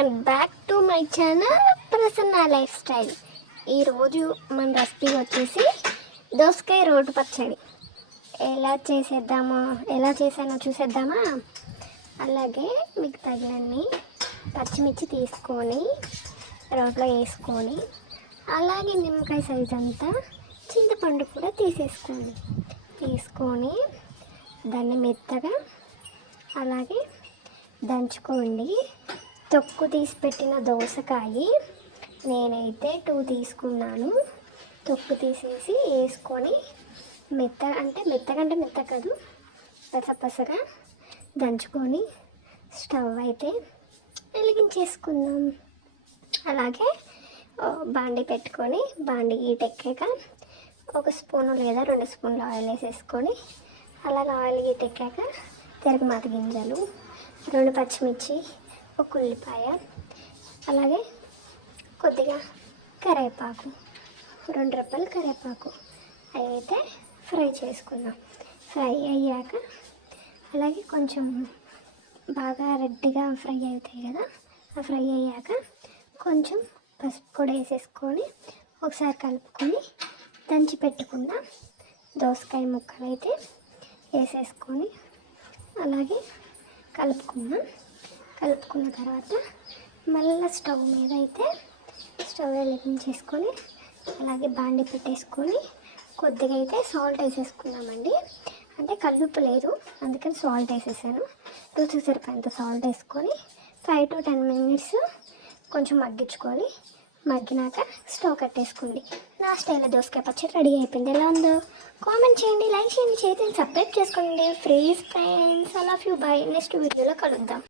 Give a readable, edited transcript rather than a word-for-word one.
Welcome back to my channel Prasanna life style. ఈరోజు మన recipe వచ్చేసి దోసకాయ రోటి పచ్చడి. ఎలా చేసానో చూసేద్దామా. అలాగే మీకు తగినన్ని పచ్చిమిర్చి తీసుకొని రోట్లో వేసుకొని, అలాగే నిమ్మకాయ సైజ్ అంతా చింతపండు కూడా తీసుకొని దాన్ని మెత్తగా అలాగే దంచుకోండి. తొక్కు తీసి పెట్టిన దోసకాయ నేనైతే 2 తీసుకున్నాను. తొక్కు తీసేసి వేసుకొని మెత్తగా కాదు, పసపసగా దంచుకొని స్టవ్ అయితే వెలిగించేసుకుందాం. అలాగే బాండి పెట్టుకొని బాండి హీటెక్కాక 1 స్పూను లేదా 2 స్పూన్లు ఆయిల్ వేసేసుకొని, అలాగే ఆయిల్ హీటెక్కాక తిరగమాత గింజలు, 2 పచ్చిమిర్చి, 1 ఉల్లిపాయ, అలాగే కొద్దిగా కరివేపాకు, 2 రెబ్బలు కరివేపాకు అయితే ఫ్రై చేసుకుందాం. ఫ్రై అయ్యాక అలాగే కొంచెం బాగా రెడ్గా ఫ్రై అవుతాయి కదా, ఆ ఫ్రై అయ్యాక కొంచెం పసుపు కూడా వేసేసుకొని ఒకసారి కలుపుకొని దంచి పెట్టుకున్న దోసకాయ ముక్కలు అయితే వేసేసుకొని అలాగే కలుపుకున్న తర్వాత మళ్ళీ స్టవ్ మీద అయితే స్టవ్ వెలిగించేసుకొని అలాగే బాండి పెట్టేసుకొని కొద్దిగా అయితే సాల్ట్ వేసేసుకున్నామండి. అంటే కలుపు లేదు, అందుకని సాల్ట్ వేసేసాను. రుచికి సరిపోయేంత సాల్ట్ వేసుకొని 5 to 10 minutes కొంచెం మగ్గించుకొని, మగ్గినాక స్టవ్ కట్టేసుకోండి. నా స్టైల్లో దోసకాయ పచ్చడి రెడీ అయిపోయింది. ఎలా ఉందో కామెంట్ చేయండి, లైక్ చేయండి, సబ్స్క్రైబ్ చేసుకోండి. Friends, I love you. By. Next వీడియోలో కలుద్దాం.